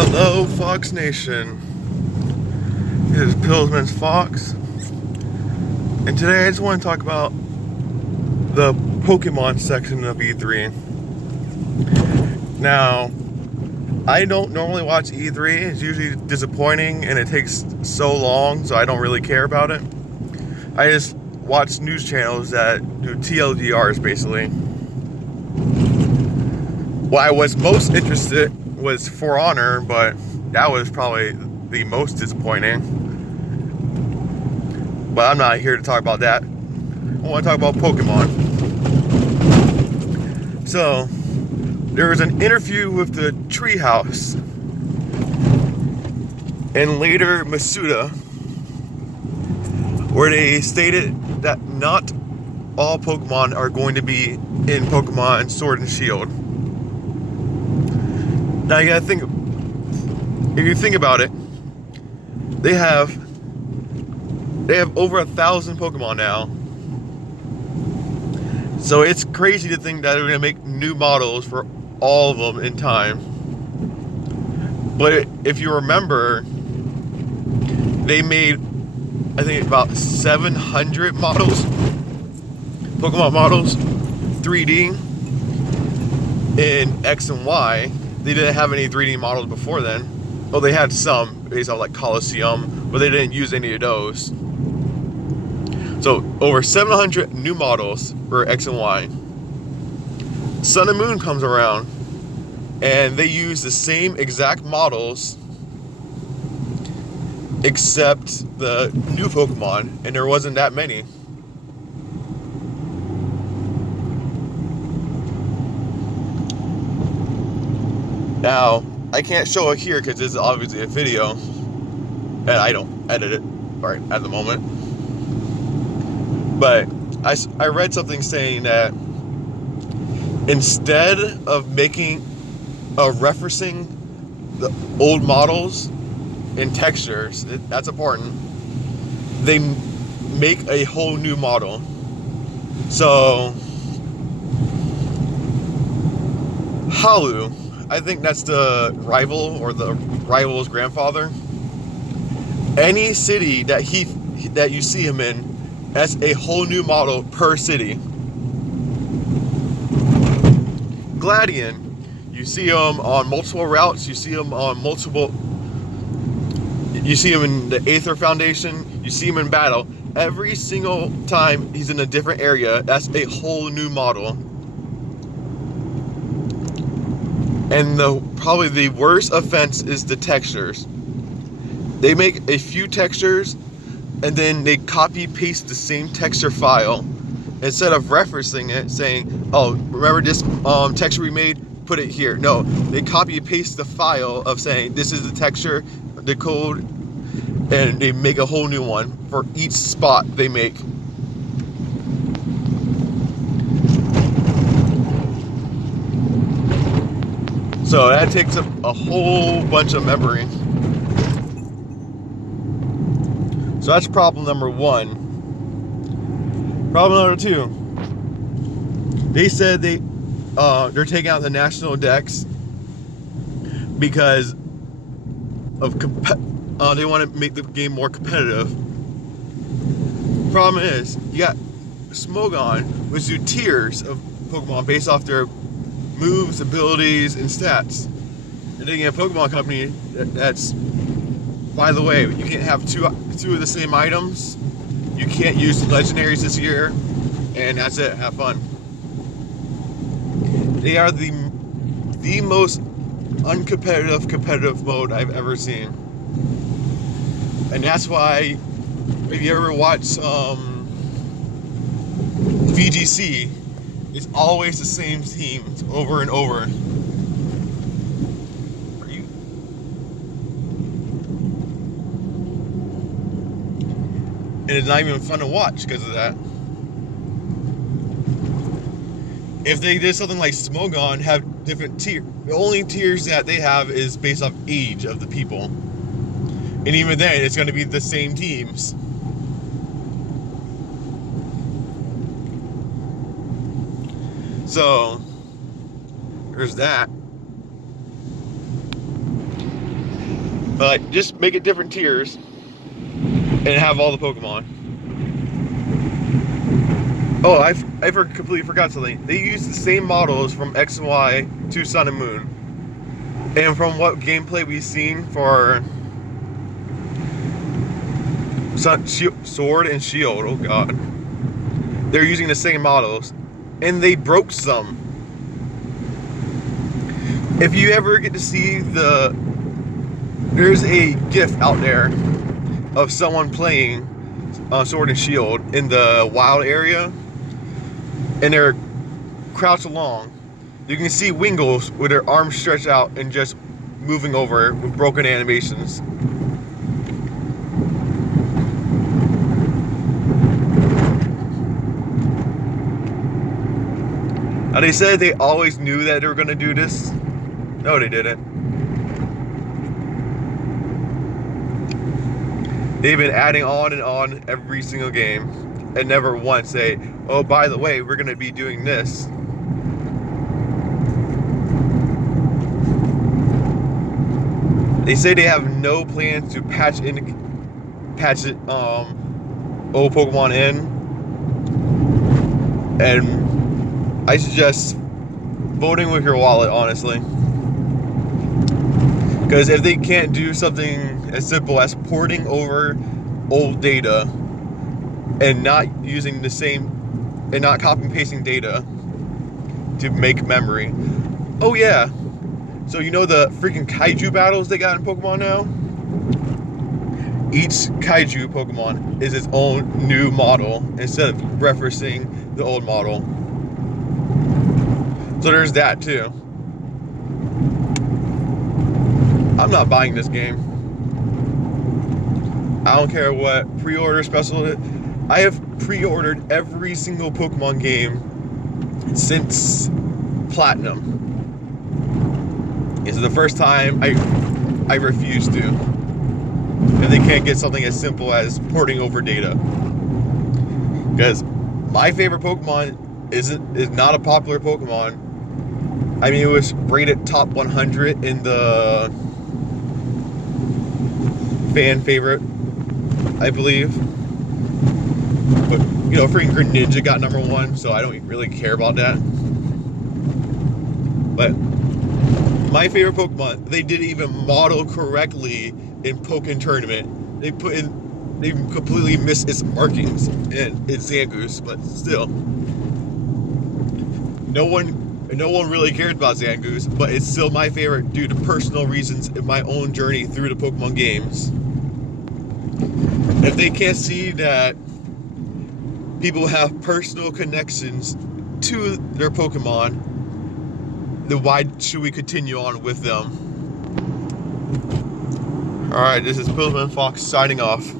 Hello, Fox Nation. It is Pillsman's Fox, and today I just want to talk about the Pokemon section of E3. Now, I don't normally watch E3. It's usually disappointing, and it takes so long, so I don't really care about it. I just watch news channels that do TLDRs, basically. What I was most interested was For Honor, but that was probably the most disappointing. But I'm not here to talk about that. I want to talk about Pokemon. So, there was an interview with the Treehouse and later Masuda, where they stated that not all Pokemon are going to be in Pokemon Sword and Shield. Now you gotta think, if you think about it, they have over 1,000 Pokemon now. So it's crazy to think that they're gonna make new models for all of them in time. But if you remember, they made, I think, about 700 models, Pokemon models, 3D in X and Y. They didn't have any 3D models before then. Well, they had some based on like Colosseum, but they didn't use any of those. So over 700 new models for X and Y. Sun and Moon comes around, and they use the same exact models, except the new Pokemon, and there wasn't that many. Now, I can't show it here because it's obviously a video, and I don't edit it right at the moment. But I read something saying that instead of referencing the old models and textures, that's important, they make a whole new model. So, Halu, I think that's the rival or the rival's grandfather. Any city that you see him in, that's a whole new model per city. Gladion, you see him on multiple routes. You see him on multiple. You see him in the Aether Foundation. You see him in battle. Every single time he's in a different area, that's a whole new model. And probably the worst offense is the textures. They make a few textures and then they copy paste the same texture file instead of referencing it, saying, oh, remember this texture we made, put it here. No, they copy paste the file of saying this is the texture, the code, and they make a whole new one for each spot they make. So that takes up a whole bunch of memory. So that's problem number one. Problem number two. They said they're taking out the national decks because of they want to make the game more competitive. Problem is, you got Smogon, which do tiers of Pokemon based off their moves, abilities, and stats. And then you have a Pokemon company that's, by the way, you can't have two of the same items. You can't use legendaries this year, and that's it. Have fun. They are the most uncompetitive competitive mode I've ever seen, and that's why if you ever watch VGC, it's always the same teams over and over. And it's not even fun to watch because of that. If they did something like Smogon, have different tiers. The only tiers that they have is based off age of the people. And even then, it's going to be the same teams. So, there's that. But like, just make it different tiers and have all the Pokemon. Oh, I completely forgot something. They use the same models from X and Y to Sun and Moon. And from what gameplay we've seen for Sword and Shield, oh god, they're using the same models. And they broke some. If you ever get to see there's a GIF out there of someone playing Sword and Shield in the wild area, and they're crouched along. You can see Wingles with their arms stretched out and just moving over with broken animations. Now they said they always knew that they were going to do this. No, they didn't. They've been adding on and on every single game, and never once say, oh, by the way, we're going to be doing this. They say they have no plans to patch it old Pokemon in. And I suggest voting with your wallet, honestly. Because if they can't do something as simple as porting over old data and not using the same, and not copy and pasting data to make memory. Oh yeah, so you know the freaking Kaiju battles they got in Pokemon now? Each Kaiju Pokemon is its own new model instead of referencing the old model. So there's that too. I'm not buying this game. I don't care what pre-order special it is. I have pre-ordered every single Pokemon game since Platinum. This is the first time I refuse to. If they can't get something as simple as porting over data. Because my favorite Pokemon is not a popular Pokemon. I mean, it was rated top 100 in the fan favorite, I believe. But, you know, freaking Greninja got #1, so I don't really care about that. But my favorite Pokemon, they didn't even model correctly in Pokken Tournament. They completely missed its markings, and it's Zangoose, but still. No one really cares about Zangoose, but it's still my favorite due to personal reasons in my own journey through the Pokemon games. If they can't see that people have personal connections to their Pokemon, then why should we continue on with them? Alright, this is Pillsman Fox signing off.